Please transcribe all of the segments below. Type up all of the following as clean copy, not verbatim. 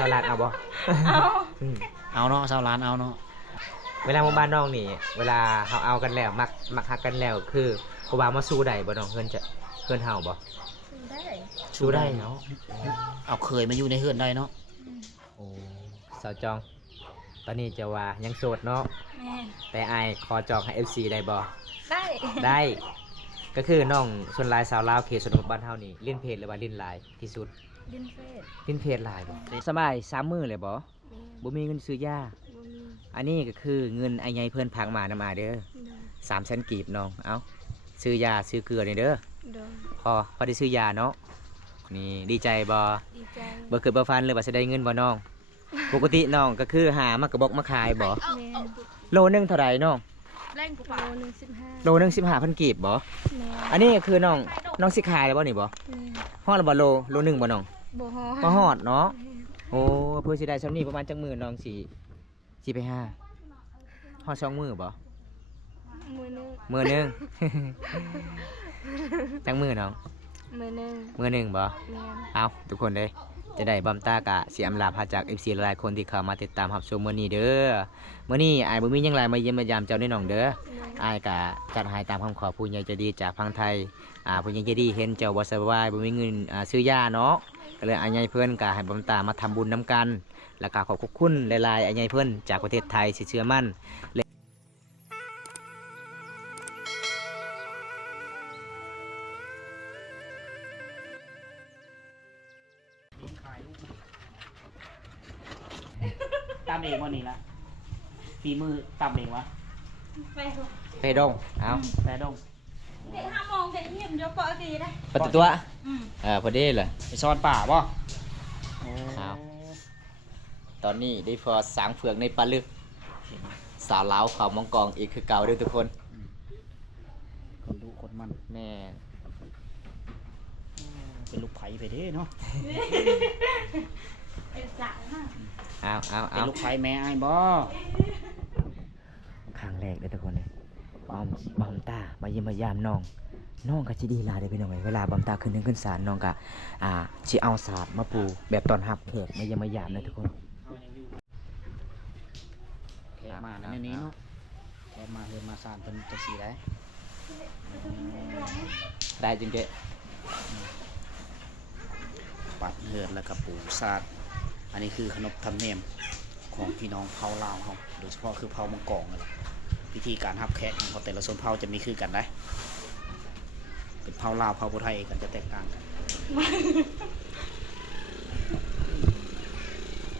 สาวลานเอาบ่ เอา เอาเนาะชาวร้านเอาเนาะ เวลาหมู่บ้านน้องนี่เวลาเฮาเอากันแล้วมักฮักกันแล้วคือผู้บ่าวมาสู้ได้บ่น้องเพิ่นจะเพิ่นเฮาบ่ ได้ สู้ได้เนาะ เอาเคยมาอยู่ในเฮือนได้เนาะ โอ้สาวจอง ตอนนี้จะว่ายังโสดเนาะ แม่ แต่อายขอจองให้ FC ได้บ่ ได้ ได้ ก็คือน้องส่วนหลายสาวลาวเขตชนบทบ้านเฮานี่เล่นเพจหรือว่าเล่นไลน์ที่สุด ดินเฟส เล่นเพจไลน์บ่สบาย3มื้อเลยบ่บ่มีเงินซื้อยา บ่มี อันนี้ก็คือเงินไอ้ใหญ่เพิ่นพังมานำมาเด้อ โดย 300,000กีบน้องเอ้าซื้อยาซื้อเกลือนี่เด้อ โดย พอได้ซื้อยาเนาะนี่ดีใจบ่ ดีใจ บ่เกิดบ่ฟันเลยว่าสิได้เงินบ่น้อง ปกติน้องก็คือหามากระบอกมาขายบ่ แม่ โลนึงเท่าไหร่น้อง แรงกูเปล่า1.15 โลนึง15,000กีบบ่ แม่ อันนี้ก็คือน้องสิขายแล้วบ่นี่บ่ แม่ ฮอดแล้วบ่โลนึงบ่น้อง บ่ฮอ บ่ฮอดเนาะโอ้เพื่อสิได้ซำนี้ประมาณจักมื้อน้องสิไปหาฮอด2มื้อบ่ มือหนึง มื้อนึง จักมื้อน้อง มือหนึง มื้อนึงบ่ แม่ เอาทุกคนเลยจะได้บำตากะเสียอำลาพาจาก FC หลายๆคนที่เข้ามาติดตามรับชมมื้อนี้เด้อมื้อนี้อายบ่มีหยังหลายมาเยี่ยมมายามเจ้าในน้องเด้ออายกะจัดให้ตามคำขอผู้ใหญ่ใจดีจากพังไทยผู้ใหญ่ใจดีเห็นเจ้าบ่สบายบ่มีเงินซื้อยาเนาะก็เลยอายใหญ่เพิ่นกะให้บำตามาทำบุญนํกันแล้วก็ขอบคุณหลายๆอายใหญ่เพิ่นจากประเทศไทยสิเชื่อมั่น ตามเองวันนี้ละฝีมือตามเองวะ ไป ไปดงเอา แต่ดง เด็ก5โมงเด็กเยี่ยมเดี๋ยวปกติได้ ประตูตัว อืม พอดีเลย ไปซ่อนป่าบ่ ครับ ตอนนี้ได้พอสางเฟืองในปลาลึกสาวลาวเขามังกรอีกคือเก่าเด้อทุกคน คนดูคนมัน แม่ เป็นลูกไผ่ไปเด้เนาะ เป็นจังฮะ เป็นลูกไผ่แม่ไอ้ายบ่ ครั้งแรกเด้อทุกคนเลยบอมตามาเยี่ยมมายามน้องก็สิดีหลายเด้อพี่น้องเอ้ยเวลาบอมตาขึ้นนึงขึ้นศาลน้องก็สิเอาศาสตร์มาปูแบบตอนรับแขกมาเยี่ยมมายามเด้อทุกคน แขกมาในนี้เนาะแขกมาเฮือนมาซานเป็นจังซี่ได้ ได้จริงเด้ ปัดเฮือนแล้วก็ปูซาดอันนี้คือขนบธรรมเนียมของพี่น้องเผ่าลาวเขาโดยเฉพาะคือเผ่ามังกรนั่นแหละวิธีการรับแขกของเขาแต่ละชนเผ่าจะมีคือกันได้เป็นเผ่าลาวเผ่าผู้ไทยกันจะแตกต่างกัน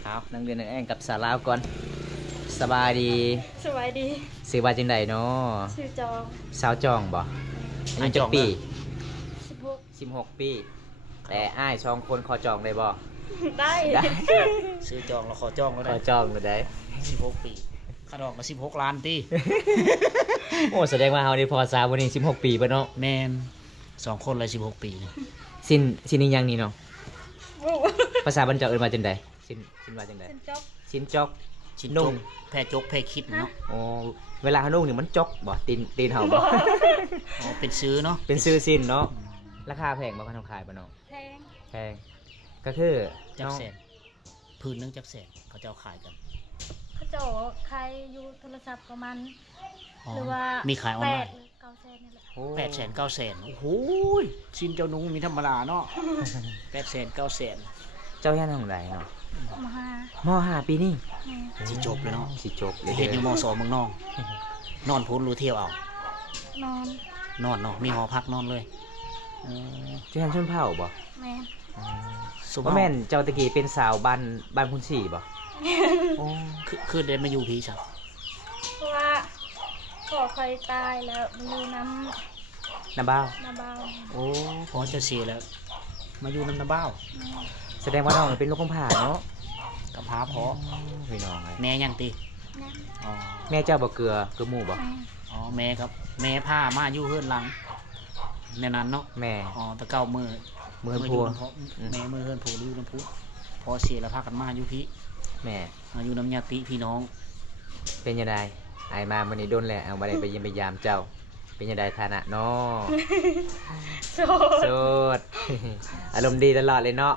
เอานักเรียนนักแองกับสาวลาวก่อนสบายดี สวัสดี ซื้อว่าจังไดเนาะ ชื่อจอง สาวจองบ่อายุจักปี 16 16 ปี แต่อ้าย2คนขอจองได้บ่ ได้ ได้ ซื้อจองแล้วขอจองแล้ว ขอ ได้ จองเลยได้ 16 ปีค่าดอกก็16 ล้านตี โอ้แสดงว่าเฮานี่พอสาววันนี้16 ปีเบ่เนาะ แมน2 คนเลย16 ปีเนี่ย สิ้นอีหยังนี่เนาะ โอ้ ภาษาบรรจบเอิ้นว่าจังไดสิ้นว่าจังได เป็นจบ สิ้นจอก ชิ้น นุ่ จ ง กแพร่จกแพร่คิดเนาะ โอ้เวลาเฮานุ่งนี่มันจอกบ่ตีนเฮาบ่ อ๋อเป็นซื้อเนาะ เป็นซื้อสิ้นเนาะราคาแพงบ่คันเฮาขายบ่เนาะ แพง แพงก็คือ จัก น้อง แสนพื้นนึงจักแสนเขาจะเอาขายกัน เขาเจ้าใครอยู่โทรศัพท์ประมาณ อ๋อ หรือว่า มีขายออนไลน์ 8หรือ9แสนนี่แหละ โอ้ 8 แสน 9 แสนโอ้โหชิ้นเจ้านุ้งมีธรรมดาเนาะ8 แสน 9 แสน เจ้าย่านทางใดเนาะ มาหาม 5ปีนี่ แม่ สิจบเลยเนาะ สิจบเลย เฮ็ดอ เด้ ยู่ อ ม2เมืองนอกนอนพ้นรู้เที่ยวเอา นอน นอนเนาะมีหอพักนอนเลย เจ้าย่านชนเผ่าบ่ แม่ สุ บ่แม่นเจ้าตะกี้เป็นสาวบ้านคุณสี่บ่โอ้ คือเดินมาอยู่พี่สัก เพราะว่าขอใครตายแล้วมาอยู่น้ น้าบ้าว ำนาบาว โอ้พอจะเสียแล้ว มาอยู่น้ำนาบ้าว แสดงว่าน้องเป็นลูกกำพร้าเนาะ กับพาพอ พี่น้องไง แม่ยังตี นะ อ๋อ แม่เจ้าบ่เกลือหมู่บ่ แม่ อ๋อแม่ครับ แม่ผ้ามาอยู่เฮือนหลังในนั้นเนาะ แม่ อ๋อตะเก้ามือ มือ อ พัว ยู่น้ำพอแม่มือเฮือนผูอยู่น้ำพุพอเสียแล้วพากันมาอยู่พี่ แม่ มาอยู่น้ำญาติพี่น้อง เป็นยังไงไอายมามื้อนี้โดนแหละเอาบ่ได้ไปเยี่ยมไปยามเจ้า เป็นยังไงฐานะเนาะ โส โส ด ด อารมณ์ดีตลอดเลยเนาะ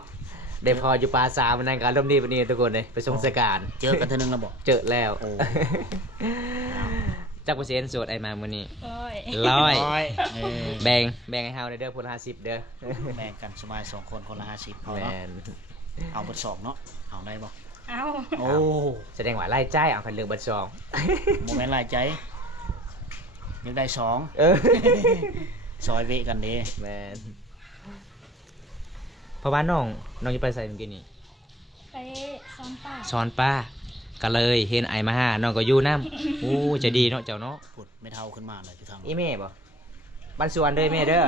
ได้พออยู่ปลาสามมันนั่งการร่มดีปานนี้ทุกคนเลยไปส่งสการ เจอกันเทื่อนึงแล้วบ่ เจอแล้ว โอ้ จักเปอร์เซ็นต์สวดไอ้มามื้อนี้ โอ้ย ร้อย เออ แบ่งให้เฮาเด้อคนละ50เด้อ แบ่งกันสบาย2คนคนละ50พอ แม เนาะ น เอาเบิดสองเนาะเอาได้บ่ เอา โอ้ แสดงว่ารายจ่ายเอาคันเรื่องบัดซอง โมเมนต์หลายใจอยากได้สอง เออ ซอยเวะกันเด้ แมนเพราะว่าน้องจะไปใส่เมื่อกี้นี่ ไปซ้อมป่า สอนป้าก็เลยเห็นไอ้มาหาน้องก็อยู่น้ำอู้ใจะดีเนาะเจ้าเนาะ พูดไม่เท่าขึ้นมาเลยอยู่ทาง อีเม่บ่บ้านสวนเด้อแม่เด้อ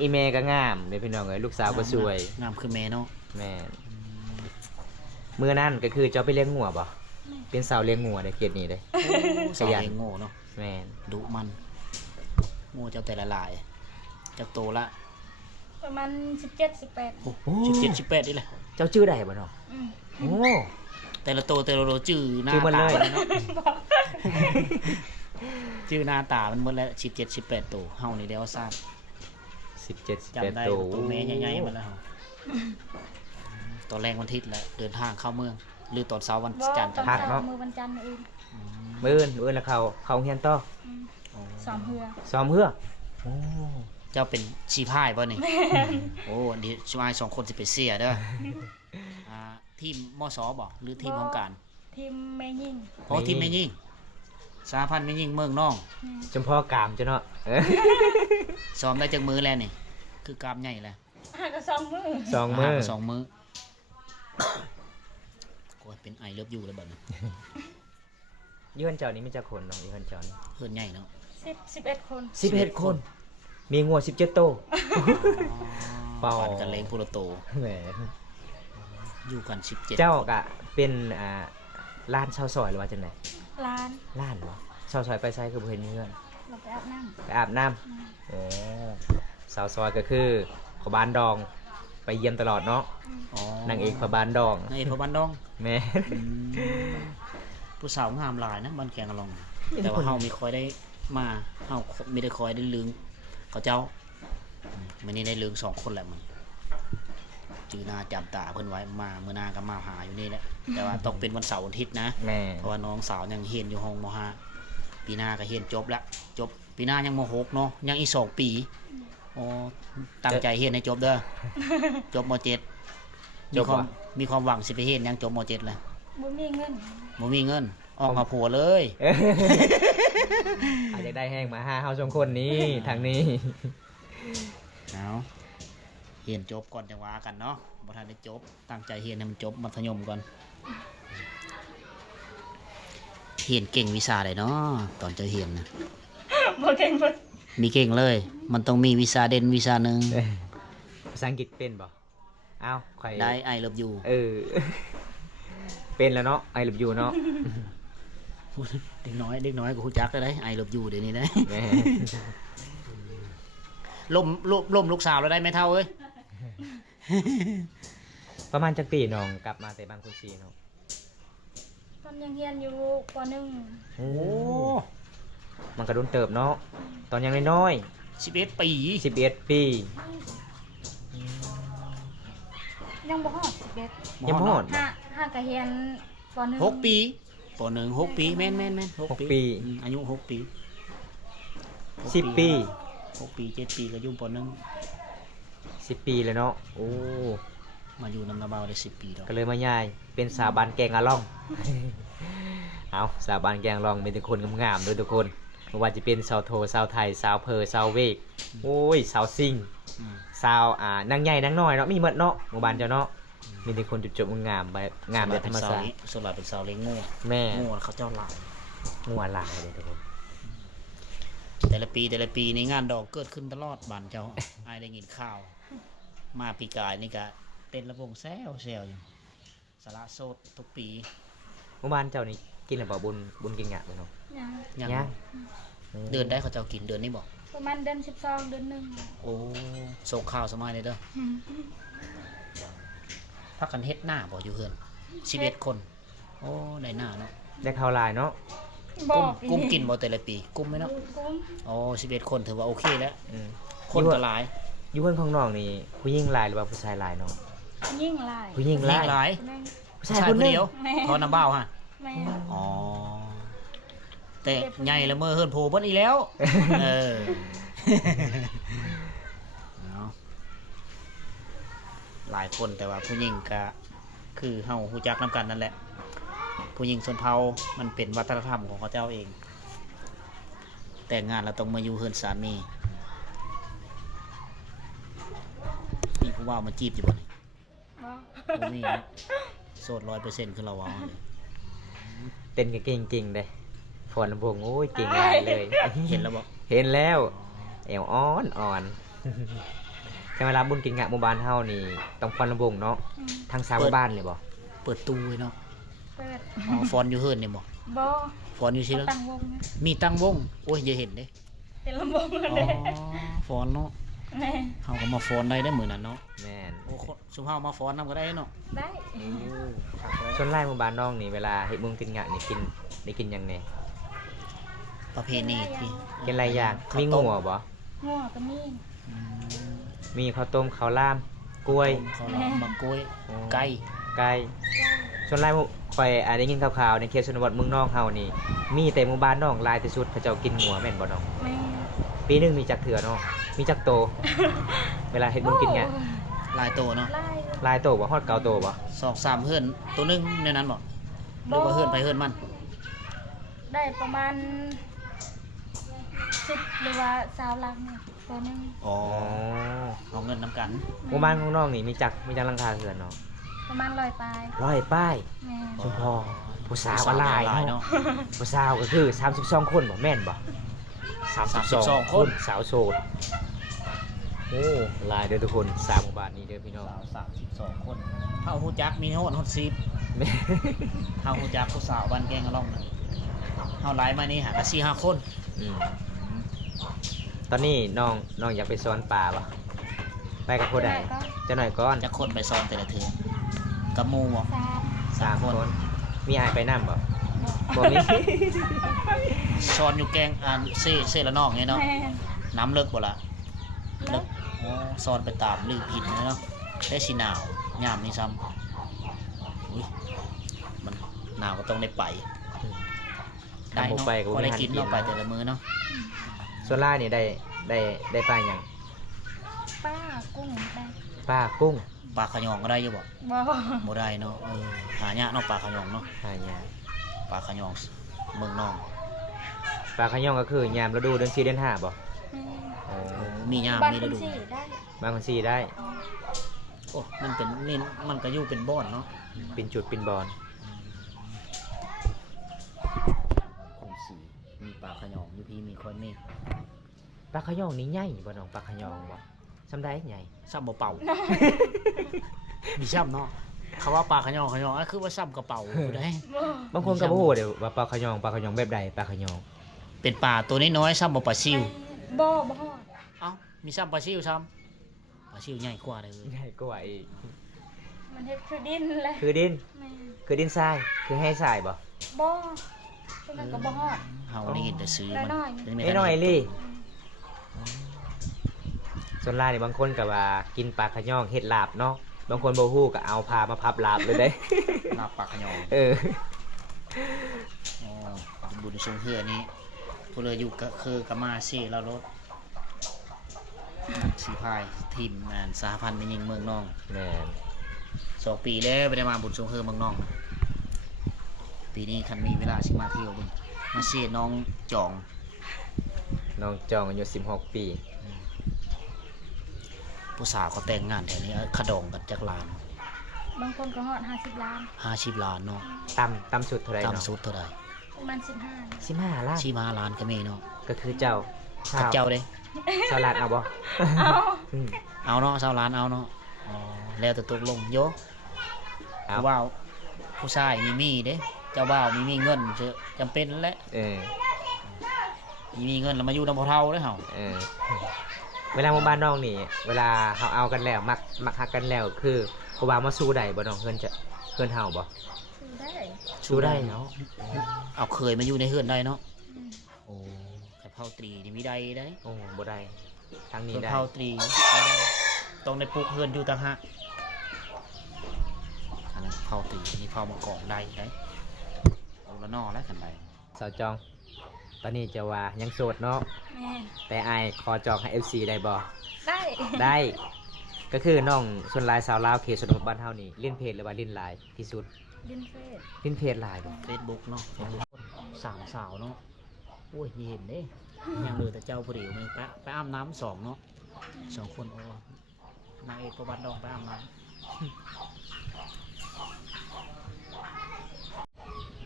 อีเม่ก็งามเด้อพี่น้องเอ้ยลูกสาวก็สวย งามคือแม่เนาะ แม่นมื้อนั้นก็คือเจ้าไปเลี้ยงงัวบ่เป็นสาวเลี้ยงงัวเด้อเขตนี้เด้ สาวเลี้ยงโง่เนาะ แม่น ดุมันโง่เจ้าแต่ละลายจากโตละ ประมาณ17-18 โอ้17 18นี่แหละ เจ้าชื่อใดบ่เนาะ อืม โอ้ แต่ละโตจื้อหน้า จื้อหมดเล ตาย เนาะจื้อหน้าตามันหมดแล้ว17 18โตเฮานี่เดี๋ยวทราบ 17 จำได้ 18โต ตัวแม่ใหญ่ๆมาแล้วตอนแรกวันอาทิตย์แหละเดินทางเข้าเมือง หรือตอนเช้าวัน บ่ จันทร์ ตอน จันทร์ เช้ามือวันจันทร์อื่น มื้ออื่นแล้วเขาเฮียนต่อ อืม โอ้ ซ้อมเรือ ซ้อมเฮือโอ้ เจ้าเป็นชีพายป่ะนี่ โอ้ดีชาย2 คนสิไปเสียเด้ออ่าทีมมสบอกหรือทีมของการ ทีมแม่ยิ่ง โอ้ทีมไม่ยิงสาพันธ์ไม่ยิงเมืองน้อง อืม จำพ่อกามจ้ะเนาะเออ ซ้อมได้จากมือแล้วนี่ คือกรามใหญ่แหละ ก็ซ้อมมือ สองมื้อ สองมือโอ้ยเป็นไอเลิฟยูแล้วบัดนี้ ยืนเจ้านี้มีจักคนน้องยืนเจ้านี้ เพื่อนใหญ่เนาะ 11 คน 11 คน มีงัว17โตว เป่า ปั่นกันเลงพูโรโต แหม อยู่กัน17 เจ้าก็เป็นล้านชาวซอยหรือว่าจังได๋ ร้าน ล้านบ่ชาวซอยไปไสคือบ่เห็นมีเงิน เราไปอาบน้ ไปอาบน้ำ ำ โอ้สาวซอยก็คือขบานดอง ไปเยี่ยมตลอดเนาะ อ๋อน างเอกขบานดอง นางเอกพระบ้านดอง แม่ ผู้สาวงามหลายนะบ้านแกงอลอง แต่ว่าเฮามีคอยได้มาเฮามีได้คอยได้ลืงเขาเจ้ามื้อนี้ได้ลืง2 คนแหละมันจือหน้าจำตาเพิ่นไว้มามื้อหน้าก็มาหาอยู่นี่แหละแต่ว่าต้องเป็นวันเสาร์วันอาทิตย์นะ แม่ เพราะว่าน้องสาวยังเรียนอยู่ห้องม .5 ปีหน้าก็เรียนจบแล้วจบปีหน้ายังม .6 เนาะยังอีก2 ปีโอ้ตั้งใจเรียนให้จบเด้อจบม .7 มีความหวังสิไปเรียนยังจบม .7 เลย บ่มีเงิน บ่มีเงินออกมาผัวเลย อาจจะได้แห้งมา5เฮา2คนนี้ทางนี้ เอาเรียนจบก่อนจังว่ากันเนาะบ่ทันได้จบตั้งใจเรียนให้มันจบมัธยมก่อนเรียนเก่งวิชาใดเนาะตอนจะเรียนนะ บ่เก่งบ่ มีเก่งเลย มันต้องมีวิชาเด่นวิชาหนึ่ง ภาษาอังกฤษเป็นบ่อ้าวข่อย ได้ไอเลิฟยู เออ เป็นแล้วเนาะ I love you เนาะ เด็กน้อยก็ฮู้จักได้ไอเลิฟยูเดี๋ยวนี้ได้ แม่ ล่มลูกสาวแล้วได้ไหมเท่าเอ้ย ประมาณจักปีน้องกลับมาแต่บางคนสีเนาะ ตอนยังเรียนอยู่ป โอ้ มันก็โดนเติบเนาะ ตอนยังน้อย 11 ปี ๆ11 ปี .1 ยังบ่ฮอด11 ยังบ่ฮอด ห้าก็เรียนป .1 6 ปีป .1 6 ปีแม่น6 ปี อายุ6 ปี 10 ปี 6 ปี7 ปีก็อยู่ป 10 ปีเลยเนาะ โอ้ .1 มาอยู่นำนาบาวได้10 ปีแล้ว ก็เลยมาย้าย เป็นสาวบานแกงอาล่อง เอาสาวบานแกงอาล่องมีแต่คนงามๆด้วยทุกคนไม่ว่าจะเป็นสาวโทสาวไทยสาวเพอสาวเวก โอ้ยสาวซิง อืม สาวนางใหญ่นางน้อยเนาะมีหมดเนาะหมู่บ้านเจ้าเนาะมีแต่คนจุบๆงามแบบงามแบบธรรมชาติ ส่วนหลายเป็นสาวเลี้ยงโง่ แม่ โง่เขาเจ้าหลาย งัวหลายเลยทุกคน แต่ละปีในงานดอกเกิดขึ้นตลอดบ้านเจ้า อายได้ยินข่าว มาปีกายนี่ก็เต้นระวงแซวอยู่สาระโสดทุกปี หมู่บ้านเจ้านี่กินอะไรบ่บุญกินงะเนาะ ยัง ยัง ยัง เดือนได้เขาเจ้ากินเดือนนี้บอก ประมาณเดือน12เดือน1 โอ้ส่งข่าวสมัยเลยเด้อพักกันเฮ็ดหน้าบอกอยู่เฮือน11 คน โอ้ได้หน้าเนาะ ได้ข้าวลายเนาะ บ่ กุ้มกินบ่แต่ละปีกุ้มไหมเนาะ กุ้ม โอ้11 คนถือว่าโอเคแล้ว อืม คนก็หลาย อยู่เพื่อนของน้องนี่ผู้หญิงหลายหรือว่าผู้ชายหลายเนาะ ยิ่งหลาย ผู้หญิง ห ห ญิ ลาง ย หลาย แม่ ผู้ชายคนหนึง เดียว แม่ ทอน้ำเบ้าฮะ แม่ อ๋อแต่ใหญ่ละเมอเฮิรนโผล่เบิดอีกแล้วเออเนาะหลายคนแต่ว่าผู้หญิงก็คือเฮาฮู้จักนํกันนั่นแหละผู้หญิงชนเผ่ามันเป็นวัฒนธรรมของเขาเจ้าเอง แต่งงานเราต้องมาอยู่เฮือนสามีมีผู้ว่ามาจีบอยู่บ่นี่ บ่ บ่มีนะโสด100%คือเราเอาเลย เต้นก็เก่งๆเด้ฟอนลำวงโอ้ยเก่งหลายเลย เห็นแล้วบ่ เห็นแล้วเอวอ่อนอ่อนใช่เวลาบุญกินงะหมู่บ้านเฮานี่ต้องฟอนลำวงเนาะ อืม ทางสาวหมู่บ้านเลยบ่ เปิดตู้ไว้เนาะ เปิด อ๋อฟอนอยู่เฮือนนี่บ่ บ่ ฟอนอยู่ซิแล้ว ตั้งวงนะ มีตั้งวงโอ้ยอย่าเห็นเด้ เป็นลำวงแล้ว อ๋อ เด้ ฟอนเนาะ แม่ เฮาก็มาฟอนได้มื้อนั้นเนาะ แม่น โอ้คนสุภาพมาฟอนนำก็ได้เนาะ ได้ โอ้คักเลย ส่วนหลายหมู่บ้านน้องนี่เวลาเฮ็ดบุญกินงะนี่กินได้กินหยังแหน่ ประเพณีที่ กินหลายอย่าง ข้าว มี ต้ งัวบ่ งัวก็มี อืม มีข้าวต้มข้าวหลามกล้วย ข้าวหลามมะกล้วย โอ้ ไก่ ไก่ส่วนหลายหมู่ข่อยได้ยินข่าวๆในเขตชนบทเมืองนอกเฮานี่มีแต่หมู่บ้านน้องหลายที่สุดเขาเจ้ากินงัวแม่นบ่น้อง แม่ ปีหนึงมีจักเถื่อเนาะมีจักโต เวลาเฮ็ดบุญกินงะ ลายโตเนาะ ไล่ หลายโตบ่ฮอดเก่าโตบ่ 2-3เฮือนตัวหนึงในนั้นบ่หรือว่าเฮือนไปเฮือนมัน ได้ประมาณ10หรือว่า20ลังเนี่ยตัวหนึง อ๋อ อ๋อ เอาเงินนำกัน หมู่บ้านของน้องนี่มีจักหลังคาเรือนเนาะ ประมาณ100ปลาย 100ป้าย แม่ ชุมพรผู้สาวก็หลาย เนาะ เนาะผู้สาวก็คือ32คนบ่แม่นบ่32คนสาวโสดโอ้หลายเด้อทุกคนสามหมู่บ้านนี้เด้อพี่น้อง สาว32คนเฮาฮู้จักมีโฮด10 แม่ เฮาฮู้จักผู้สาวบ้านแกงกะล่องนะเฮาไลฟ์มานี่หากัน4-5 คน อืมตอนนี้น้องอยากไปสอนป่าบ่ไปกับผู้ใด ก็ จะหน่อยก่อน จะคนไปซ้อมแต่ละเทือกับหมู่บ่ 3 3คนมีอายไปนำบ่บ่มี ซ้อนอยู่แกงเซ่ละนองไงเนาะ แม่ น้ำเลิกบ่ล่ะ แล้ เลิ ว กอ๋อซ้อนไปตามลือผิดเนาะได้สิหนาวยามนี่ซ้ำอุ้ยมันหนาวก็ต้องได้ไป ถ้าบ่ไปก็ พ บ่ อ มี ได้ หัน กิ กิ น น เนาะไป เนาะ แต่ละมื้อเนาะ ส่วนหลายนี่ได้ปลาหยัง ป้ากุ้งได้ ปลากุ้ง ปลาขยองก็ได้อยู่บ่ บ่ บ่ได้เนาะหายากเนาะปลาขยองเนาะ หายาก ปลาขยองเมืองนอง ปลาขย่องก็คือยามฤดูเดือน4เดือน5บ่ แม่ โอ้ มียาม บ้าน มี คุ ฤ ณ ดู สี่ได้ บางคน4ได้ โอ้มันเป็นนี่มันก็อยู่เป็นบ่อนเนาะ เป็นจุดเป็นบอล ของสีมีปลาขยองอยู่พี่มีค่อยเมฆ ปลาขย่องนี่ใหญ่บ่น้องปลาขย่องบ่ซำได้ใหญ่ ซ้ำบ่เป่า มีซ้ำเนาะเขาว่าปลาขยองคือว่าซ้ำกระเป๋าอยู่ได้ บ่ บางคนก็บ่ฮู้เด้อว่าปลาขย่องแบบใดปลาขย่อง เป็นปลาตัวน้อยๆซ้ำบ่ปลาซิว บ่บ่ฮอด เอ้ามีซ้ำปลาซิวซ้ำปลาซิวใหญ่กว่าเลย ใหญ่กว่าอีก มันเฮ็ดคือดินแหละ คือดิน แม่ คือดินทรายคือให้ทรายบ่ บ่ตัวนั้นก็บ่ฮอด เฮานี่เห็นแต่ซื้อมัน น้อยๆ เป็นเม ไอ้ ตา น้อย นิ ลี่ส่วนหลายนี่บางคนก็ว่ากินปลาขย่องเฮ็ดลาบเนาะบางคนบ่ฮู้ก็เอาผ้ามาพับลาบเลยเด้ ลาบปลาขยอง เออ อ๋อบุญทรงเฮือนี่ผู้เลยอยู่ก็คือกะมาซี่แล้วรถสีพายทีมงานสหพันธ์เป็นยิงเมืองนอง แม่น 2 ปีแล้วไม่ได้มาบุญทรงเฮือเมืองนอง ปีนี้คันมีเวลาสิมาเที่ยวเบิ่งมาเสียน้องจอง น้องจองอายุ16 ปี ผู้สาวเขาแต่งงานแถวนี้ขะดองกันจักล้าน บางคนก็ฮอด50ล้าน 50 ล้านเนาะ ต่ำสุดเท่าไหร่เนาะ ต่ำสุดเท่าไหร่ ประมาณ15 15ล้าน 15 ล้านก็มีเนาะ ก็คือเจ้า กับเจ้าเด้ ชาวลาดเอาบ่ เอา อืม เอาเนาะ20 ล้านเอาเนาะอ๋อแล้วแต่ตกลงโย เอา ว่าวผู้ชายมีเด้เจ้าบ่าวมีเงินจะจำเป็นแหละ เออ มีเงินแล้วมาอยู่นำพ่อเฒ่าเด้อเฮา เออ เวลาหมู่บ้านน้องนี่ เวลาเขาเอากันแล้วมักฮักกันแล้ว คือผู้บ่าวมาสู้ได้บ่น้องเพิ่นเฮาบ่ ซื้อได้ สู้ได้เนาะ เอาเคยมาอยู่ในเฮือนได้เนาะ อืม โอ้ แต่เผาตรีนี่มีได้ได้ โอ้บ่ได้ทางนี้ เพิ่น ได้ เผาตรีต้องได้ปลูกเฮือนอยู่ต่างหาก อันนั้นเผาตีนี่เผามากองได้ได้เอาละนอแล้วกันไป สาวจอง ตอนนี้จะว่ายังโสดเนาะ แม่ แต่อายขอจองให้ FC ได้บ่ ได้ ได้ ก็คือน้องส่วนหลายสาวลาวเขตชนบทบ้านเฮานี่เล่นเพจหรือว่าเล่นไลน์ที่สุด ดินเฟส เล่นเพจไลน์บ่ เฟซบุ๊กเนาะเฟซบุ๊กสามสาวเนาะโอ้ยเห็นเด้ยังเหลือแต่เจ้าผู้เดียวนี่ไปอาบน้ำสองเนาะ2 คนโอ้นางเอกประวัติดองไปอาบน้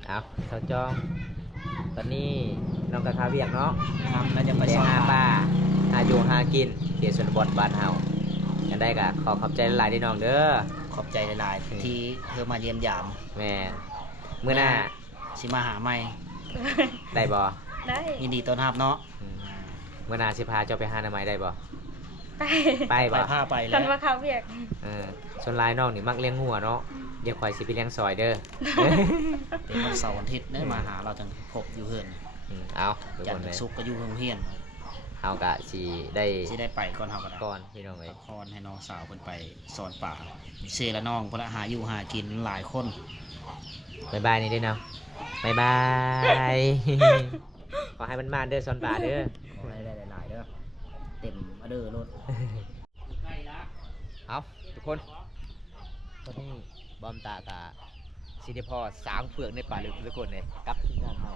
เอาสาวจอง ตอนนี้น้องกะคาเวียกเนาะ ำน้ำแล้วจะ ไป ไปซ่อน หา ปลา ป้าหาอยู่หากินเขตชนบทบ้านเฮากันได้ก็ขอขอบใจหลายๆที่น้องเด้อ ขอบใจหลายๆที่เธอมาเยี่ยมยาม แม่มื้อหน้า สิมาหาใหม่ ได้บ่ ได้ ยินดีต้อนรับเนาะ อืมมื้อหน้าสิพาเจ้าไปหาหน่อไม้ได้บ่ ไป ไป ไป บ่ ผ้าไป คั แล้ น ว ว่าเขาเวียก ส่วนหลายน้องนี่มักเลี้ยงงัวเนาะเดี๋ยวข่อยสิไปเลี้ยงซอยเด้อ เป็นวันเสาร์วันอาทิตย์ได้มาหาเราจังพบอยู่เฮือน เอาทุก จั คน น ทร์ เล ถึ ย งศุกร์ก็อยู่โรงเรียน เฮากะสิได้ สิได้ไปก่อนเฮาก็ได้ ก่อนพี่น้องเอ้ย พรให้น้องสาวเพิ่นไปสอนป่าอยู่เซละน้องเพิ่นหาอยู่หากินหลายคน บ๊ายบายนี่เด้อเนาะบ๊ายบาย ขอให้มันมาเด้อซอนป่าเด้อ ขอให้ได้หลายๆเด้อเต็มอเด้อรถ เอาทุกคนตอนนี้บอมตากะสิได้พอสางเฟือกในป่าลึกทุกคนเลยกับทีมงานเฮา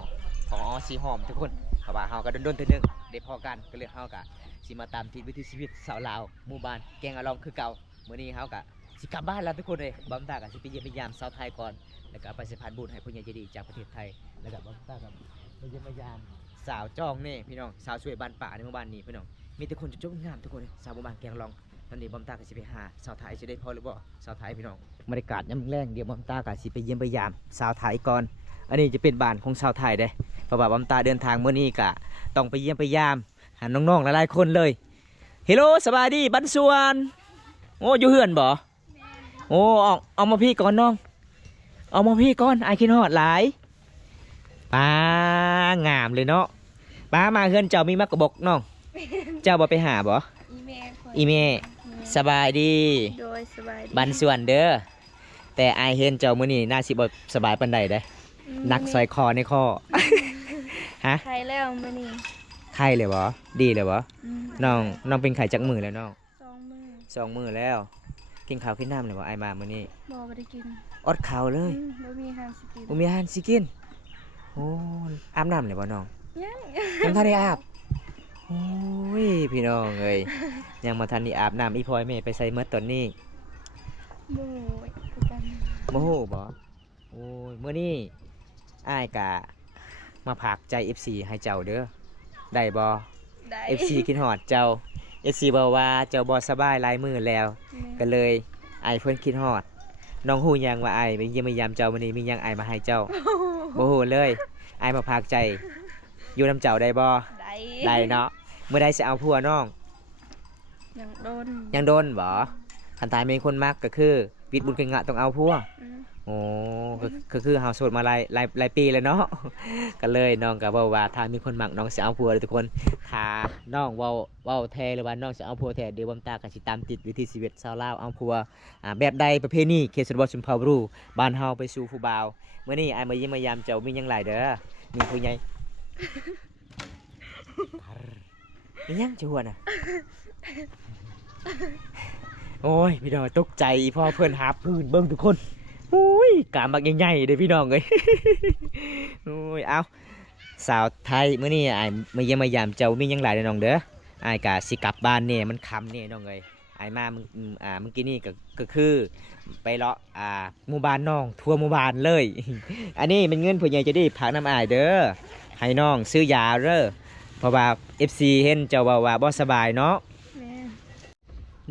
ของอสีหอมทุกคนเพราะว่าเฮาก็โดนๆเทื่อนึงได้พอกันก็เลยเฮากะสิมาตามติดวิถีชีวิตสาวลาวหมู่บ้านแกงอะลองคือเก่ามื้อนี้เฮากะสิกลับบ้านแล้วทุกคนเลยบอมตากะสิไปเยี่ยมไปยามสาวไทยก่อนแล้วก็ไปสะพานบุญให้ผู้ใหญ่ใจดีจากประเทศไทยแล้วก็บอมตากะไปเยี่ยมไปยามสาวจองนี่พี่น้องสาวช่วยบ้านป่าในหมู่บ้านนี้พี่น้องมีแต่คนจุ๊บๆงามทุกคนเลยสาวหมู่บ้านแกงอะลอง ตอนนี้บอมตาก็สิไปหาสาวไทยจะได้พอหรือบ่สาวไทยพี่น้องบรรยากาศยามแรงเดี๋ยวบอมตาก็สิไปเยี่ยมไปยามสาวไทยก่อน อันนี้จะเป็นบ้านของสาวไทยเด้เพราะว่าบอมตาเดินทางเมื่อนี้ก็ต้องไปเยี่ยมไปยามหาน้องๆหลายๆคนเลยเฮลโลสบายดีบันสวนโอ้อยู่เฮือนบ่โอ้เอามาพี่ก่อนน้องเอามาพี่ก่อนไอคิดฮอดหลายป้างามเลยเนาะป้ามาเฮือนเจ้ามีมักกะบกน้องเจ้าบ่ไปหาบ่ อีเมลคน อีเมสบายดี โดยสบายดี บันส่วนเด้อแต่อายเห็นเจ้ามื้อนี้น่าสิบ่สบายปานใดเด้นักซอยคอในคอ ฮะ ใครแล้วมื้อนี้ ไข้เลยบ่ดีเลยบ่ อืม น้องเป็นไข้จักมือแล้วน้อง 2 มื้อ2มื้อแล้ว กินข้าวกินน้ำเลยบ่อายมามื้อนี้ บ่ได้กิน อดข้าวเลย บ่มีอาหารสิกิน บ่มีอาหารสิกินโอ้อาบน้ำเลยบ่น้อง ยัง ยังทันได้อาบโอ้ยพี่น้องเอ้ยยังบ่ทันได้อาบน้ำอีพลอยแม่ไปใส่เมดตอนนี้ บ่คือกัน โมโหบ่โอ้ยเมื่อนี้อ้ายกะมาผากใจ FC ให้เจ้าเด้อ ได้บ่ ได้ FC คิดฮอดเจ้า FC บอกว่าเจ้าบ่สบายหลายมื้อแล้ว ก็เลยอ้ายเพิ่นคิดฮอด น้องฮู้ยังว่าอ้ายไปเยี่ยมยามเจ้ามื้อนี้มีหยังอ้ายมาให้เจ้า บ่ฮู้เลยอ้ายมาผากใจ อยู่นํเจ้าได้บ่ ได้ ได้เนาะมื้อใดสิเอาผัวน้อง ยังโดน ยังโดนบ่คันตายมีคนมักก็คือวิทย์บุญคืองะต้องเอาผัว อืม โอ้ก็คือเฮาโสดมาหลายปีแล้วเนาะ ก็เลยน้องก็เว้าว่าถ้ามีคนมักน้องสิเอาผัวเลยทุกคนถ้าน้องเว้าแท้หรือว่าน้องสิเอาผัวแท้เดี๋ยวบ่ตาก็สิตามติดวิถีชีวิตชาวลาวเอาผัวแบบใดประเพณีเขตชนบทชุมพรรูบ้านเฮาไปสู่ผู้บ่าวมื้อนี้อ้ายมาเยี่ยมมายามเจ้ามีหยังหลายเด้อมีผู้ใหญ่ มีหยังจะหัวน่ะ โอ้ยพี่น้องตกใจพ่อเพื่อนหาพื้นเบิ้งทุกคนโอ้ยกาบักใหญ่ๆเด้อพี่น้องเอ้ย โอ้ยเอาสาวไทยมื้อนี้อ้ายมาเยี่ยมมายามเจ้ามีหยังหลายเด้อน้องเด้ออ้ายก็สิกลับบ้านเนี่ยมันค่ำเนี่ยน้องเอ้ยอ้ายมาเมื่อกี้นี่ก็คือไปเลาะหมู่บ้านน้องทั่วหมู่บ้านเลย อันนี้เป็นเงินผู้ใหญ่ใจะได้ฝากน้ำอ้ายเด้อให้น้องซื้อยาเด้อเพราะว่า FC เห็นเจ้าว่าบ่สบายเนาะ แม่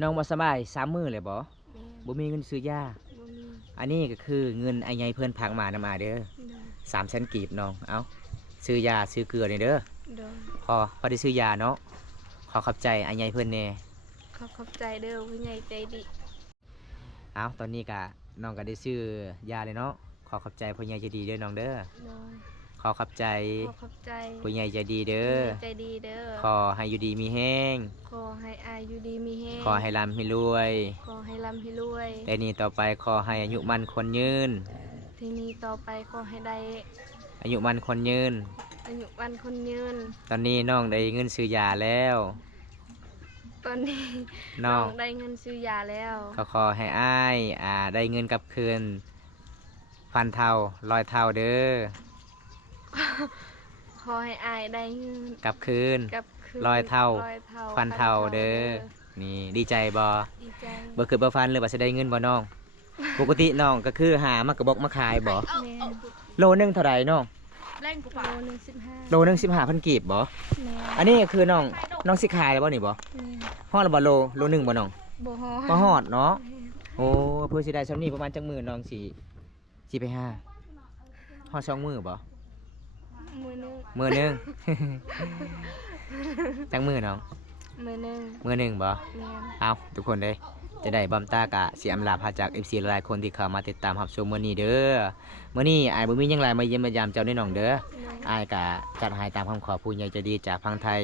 น้องบ่สบาย3มื้อเลยบ่ แม่ บ่มีเงินซื้อยา บ่มี อันนี้ก็คือเงินไอ้ใหญ่เพิ่นพากมานำมาเด้อ โดย 300,000กีบน้อง เอาซื้อยาซื้อเกลือนี่เด้อ โดย พอได้ซื้อยาเนาะ ขอขอบใจไอ้ใหญ่เพิ่นแน่ ขอบใจเด้อผู้ใหญ่ใจดี เอาตอนนี้ก็น้องก็ได้ซื้อยาเลยเนาะ ขอขอบใจพ่อใหญ่ใจดีเด้อน้องเด้อ โดย ขอขอบใจ ขอขอบใจ ผู้ใหญ่ใจดีเด้อ ใจดีเด้อ ขอให้อยู่ดีมีแห้ง ขอให้อายุดีมีแฮง ขอให้ร่ำให้รวย ขอให้ร่ำให้รวย แต่นี้ต่อไปขอให้อายุมันคนยืน ทีนี้ต่อไปขอให้ได้ อายุมันคนยืน อายุวันคนยืน ตอนนี้น้องได้เงินซื้อยาแล้ว ตอนนี้ น้อง ได้เงินซื้อยาแล้ว ก็ขอให้อ้ายได้เงินกลับคืนพันเท่าร้อยเท่าเด้อ ขอให้อายได้เงิน กลับคืน กับคืน ร้อยเท่า ร้อยเท่า พันเท่าเด้อนี่ดีใจบ่ ดีใจ บ่คือบ่ฟันหรือว่าสิได้เงินบ่น้อง ปกติน้องก็คือหามากระบอกมาขายบ่ แม่ โลนึงเท่าไหร่น้อง แรงกูเปล่า1.15 โลนึง15,000กีบบ่ แม่ อันนี้คือน้องสิขายแล้วบ่นี่บ่ แม่ ฮอดแล้วบ่โลนึงบ่น้อง บ่ฮอ บ่ฮอดเนาะโอ้เพื่อสิได้ซำนี้ประมาณจักมื้อน้องสิไปหาฮอด2มื้อบ่ มือหนึง มื้อนึง จักมื้อน้อง มือหนึง มื้อนึงบ่ แม่ เอาทุกคนเด้จะได้บำตากะเสียอำลาพาจาก FC หลายๆคนที่เข้ามาติดตามรับชมมื้อนี้เด้อมื้อนี้อ้ายบ่มีหยังหลายมาเยี่ยมมายามเจ้าได้น้องเด้ออ้ายกะจัดให้ตามคำขอผู้ใหญ่ใจดีจากพังไทย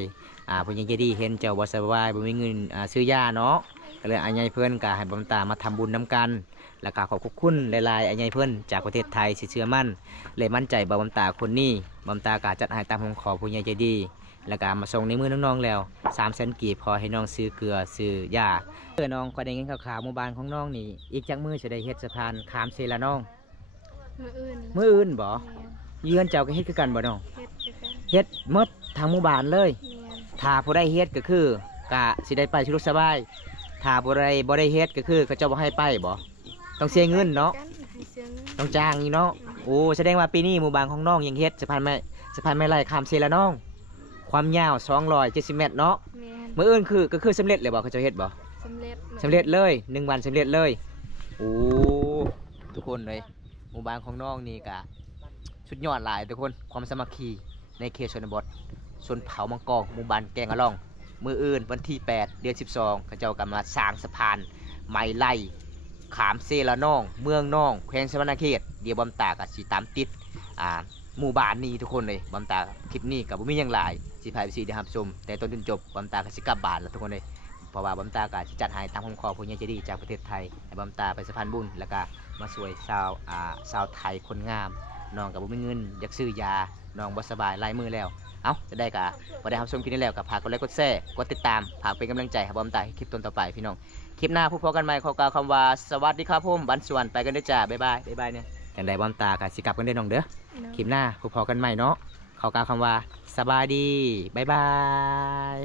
ผู้ใหญ่ใจดีเห็นเจ้าบ่สบายบ่มีเงินซื้อยาเนาะก็เลยอ้ายใหญ่เพิ่นก็ให้บำตามาทำบุญนํกัน แล้วก็ขอบคุณหลายๆอ้ายใหญ่เพิ่นจากประเทศไทยสิเชื่อมั่นเลยมั่นใจบ่บำตาคนนี้บำตากะจัดให้ตามคำขอผู้ใหญ่ใจดี แล้วก็มาส่งในมือน้องๆแล้ว300,000กีบพอให้น้องซื้อเกลือซื้อยาน้องก็ได้เงินข่าวๆหมู่บ้านของน้องนี่อีกจักมือจะได้เฮ็ดสะพานข้ามเซละน้อง มืออื่น มืออื่นบ่ แม่ เยือนเจ้าก็เฮ็ดคือกันบ่น้อง เฮ็ดคือกัน เฮ็ดหมดทางหมู่บ้านเลย แม่ ถ้าผู้ใดเฮ็ดก็คือกะสิได้ไปสะดวกสบายถ้าผู้ใดบ่ได้เฮ็ดก็คือเขาเจ้าบ่ให้ไปบ่ต้องเสียเงินเนาะ กันให้เสียเงิน ต้องจ้างนี่เนาะโอ้แสดงว่าปีนี้หมู่บ้านของน้องยังเฮ็ดสะพานไม้ไล่ข้ามเซละน้อง ความยาว270 เมตรเนาะ แม่ มื้ออื่นก็คือสำเร็จเลยบ่เขาเจ้าเฮ็ดบ่ สำเร็จ สำเร็จเลย1 วันสำเร็จเลยโอ้ทุกคนเลยหมู่บ้านของน้องนี่กะสุดยอดหลายทุกคนความสามัคคีในเขตชนบทชนเผ่ามังกรหมู่บ้านแกงอะล่องมืออื่นวันที่8 เดือน 12เขาเจ้ากำลังสร้างสะพานไม้ไล่ขามเซละน้องเมืองน้องแขวงสวรรณเขตเดี๋ยวบำตากับสีตามติดหมู่บ้านนี้ทุกคนเลยบำตาคลิปนี้กับบุมีหยังหลายสิพายไปสีได้รับชมแต่ต้นจนจบบำตากับสิกลับบ้านแล้วทุกคนเลย เพราะว่าบำตากะจัดให้ตามคำขอผู้ใหญ่ใจดีจากประเทศไทยให้บำตาไปสะพานบุญแล้วก็มาสวยชาวไทยคนงามน้องกับบุมีเงินอยากซื้อยาน้องบ่สบายไล่มือแล้วเอาจะได้กะพอได้ทำชมคลิปนี้แล้วกับพากดไลค์กดแชร์กดติดตามพากเป็นกำลังใจให้บำตาให้คลิปต้นต่อไปพี่น้องคลิปหน้าพบกันใหม่ขอกล่าวคำว่าสวัสดีครับผมบันส่วนไปกันด้วยจ้าบ๊ายบายบ๊ายบายเนี่ยจังได้บำตากะสิกลับกันได้อน้องเด้อคลิปหน้าพบกันใหม่เนาะขอกล่าวคำว่าสบายดีบ๊ายบาย